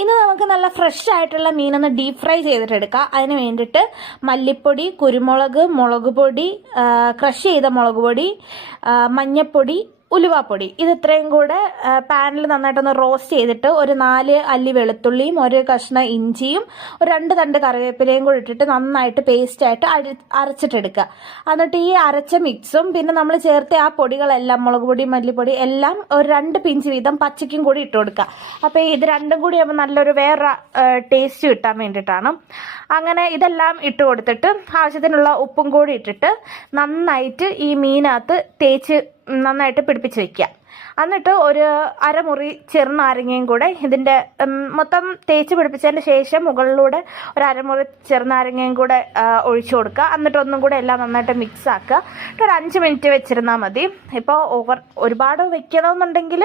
ഇന്ന് നമുക്ക് നല്ല ഫ്രഷ് ആയിട്ടുള്ള മീനൊന്ന് ഡീപ് ഫ്രൈ ചെയ്തിട്ടെടുക്കാം. അതിന് വേണ്ടിയിട്ട് മല്ലിപ്പൊടി, കുരുമുളക്, മുളക് പൊടി, ക്രഷ് ചെയ്ത മുളക് പൊടി, മഞ്ഞൾപ്പൊടി, ഉലുവാപ്പൊടി, ഇത് ഇത്രയും കൂടെ പാനിൽ നന്നായിട്ടൊന്ന് റോസ്റ്റ് ചെയ്തിട്ട് ഒരു 4 അല്ലി വെളുത്തുള്ളിയും ഒരു കഷ്ണം ഇഞ്ചിയും ഒരു 2 തണ്ട് കറിവേപ്പിലയും കൂടി ഇട്ടിട്ട് നന്നായിട്ട് പേസ്റ്റായിട്ട് അരച്ചിട്ടെടുക്കുക. എന്നിട്ട് ഈ അരച്ച മിക്സും പിന്നെ നമ്മൾ ചേർത്ത ആ പൊടികളെല്ലാം മുളക് പൊടി, മല്ലിപ്പൊടി എല്ലാം ഒരു 2 പിഞ്ച് വീതം പച്ചയ്ക്കും കൂടി ഇട്ട് കൊടുക്കുക. അപ്പോൾ ഇത് രണ്ടും കൂടി ആകുമ്പോൾ നല്ലൊരു വേറെ ടേസ്റ്റ് കിട്ടാൻ വേണ്ടിയിട്ടാണ്. അങ്ങനെ ഇതെല്ലാം ഇട്ട് കൊടുത്തിട്ട് ആവശ്യത്തിനുള്ള ഉപ്പും കൂടി ഇട്ടിട്ട് നന്നായിട്ട് ഈ മീനകത്ത് തേച്ച് നന്നായിട്ട് പിടിപ്പിച്ച് വെക്കുക. എന്നിട്ട് ഒരു അരമുറി ചെറുനാരങ്ങയും കൂടെ ഇതിൻ്റെ മൊത്തം തേച്ച് പിടിപ്പിച്ചതിന് ശേഷം മുകളിലൂടെ ഒരു അരമുറി ചെറുനാരങ്ങയും കൂടെ ഒഴിച്ചു കൊടുക്കുക. എന്നിട്ട് ഒന്നും കൂടെ എല്ലാം നന്നായിട്ട് മിക്സ് ആക്കുക. ഒരു 5 മിനിറ്റ് വെച്ചിരുന്നാൽ മതി. ഇപ്പോൾ ഒരുപാട് വെക്കണമെന്നുണ്ടെങ്കിൽ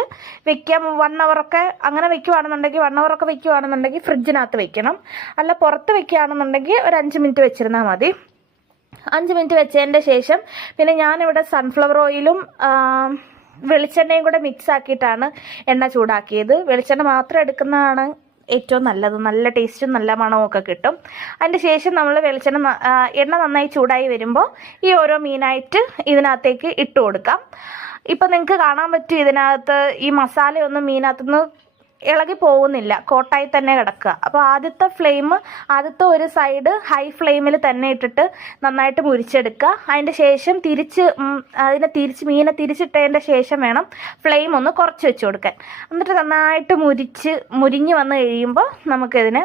വെക്കാം. 1 അവറൊക്കെ അങ്ങനെ വെക്കുകയാണെന്നുണ്ടെങ്കിൽ 1 അവറൊക്കെ വെക്കുകയാണെന്നുണ്ടെങ്കിൽ ഫ്രിഡ്ജിനകത്ത് വെക്കണം. അല്ല പുറത്ത് വെക്കുകയാണെന്നുണ്ടെങ്കിൽ ഒരു 5 മിനിറ്റ് വെച്ചിരുന്നാൽ മതി. 5 മിനിറ്റ് വെച്ചതിൻ്റെ ശേഷം പിന്നെ ഞാനിവിടെ സൺഫ്ലവർ ഓയിലും വെളിച്ചെണ്ണയും കൂടെ മിക്സ് ആക്കിയിട്ടാണ് എണ്ണ ചൂടാക്കിയത്. വെളിച്ചെണ്ണ മാത്രം എടുക്കുന്നതാണ് ഏറ്റവും നല്ലത്. നല്ല ടേസ്റ്റും നല്ല മണവും ഒക്കെ കിട്ടും. അതിൻ്റെ ശേഷം നമ്മൾ എണ്ണ നന്നായി ചൂടായി വരുമ്പോൾ ഈ ഓരോ മീനായിട്ട് ഇതിനകത്തേക്ക് ഇട്ട് കൊടുക്കാം. ഇപ്പം നിങ്ങൾക്ക് കാണാൻ പറ്റും ഇതിനകത്ത് ഈ മസാലയൊന്നും മീനകത്തുനിന്ന് ഇളകി പോകുന്നില്ല, കോട്ടായി തന്നെ കിടക്കുക. അപ്പോൾ ആദ്യത്തെ ഒരു സൈഡ് ഹൈ ഫ്ലെയിമിൽ തന്നെ ഇട്ടിട്ട് നന്നായിട്ട് മുരിച്ചെടുക്കുക. അതിൻ്റെ ശേഷം മീനെ തിരിച്ചിട്ടതിൻ്റെ ശേഷം വേണം ഫ്ലെയിം ഒന്ന് കുറച്ച് വെച്ച് കൊടുക്കാൻ. എന്നിട്ട് നന്നായിട്ട് മുരിഞ്ഞ് വന്ന് കഴിയുമ്പോൾ നമുക്കിതിനെ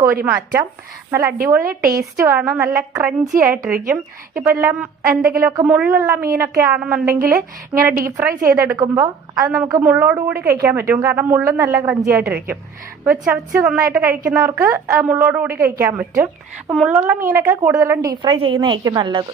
കോരി മാറ്റാം. നല്ല അടിപൊളി ടേസ്റ്റുമാണ്, നല്ല ക്രഞ്ചി ആയിട്ടിരിക്കും. ഇപ്പം എല്ലാം എന്തെങ്കിലുമൊക്കെ മുള്ളുള്ള മീനൊക്കെ ആണെന്നുണ്ടെങ്കിൽ ഇങ്ങനെ ഡീപ് ഫ്രൈ ചെയ്തെടുക്കുമ്പോൾ അത് നമുക്ക് മുള്ളോടുകൂടി കഴിക്കാൻ പറ്റും. കാരണം മുള്ളും നല്ല ക്രഞ്ചി ആയിട്ടിരിക്കും. അപ്പോൾ ചവച്ച് നന്നായിട്ട് കഴിക്കുന്നവർക്ക് മുള്ളോടുകൂടി കഴിക്കാൻ പറ്റും. അപ്പോൾ മുള്ളുള്ള മീനൊക്കെ കൂടുതലും ഡീപ് ഫ്രൈ ചെയ്യുന്നതായിരിക്കും നല്ലത്.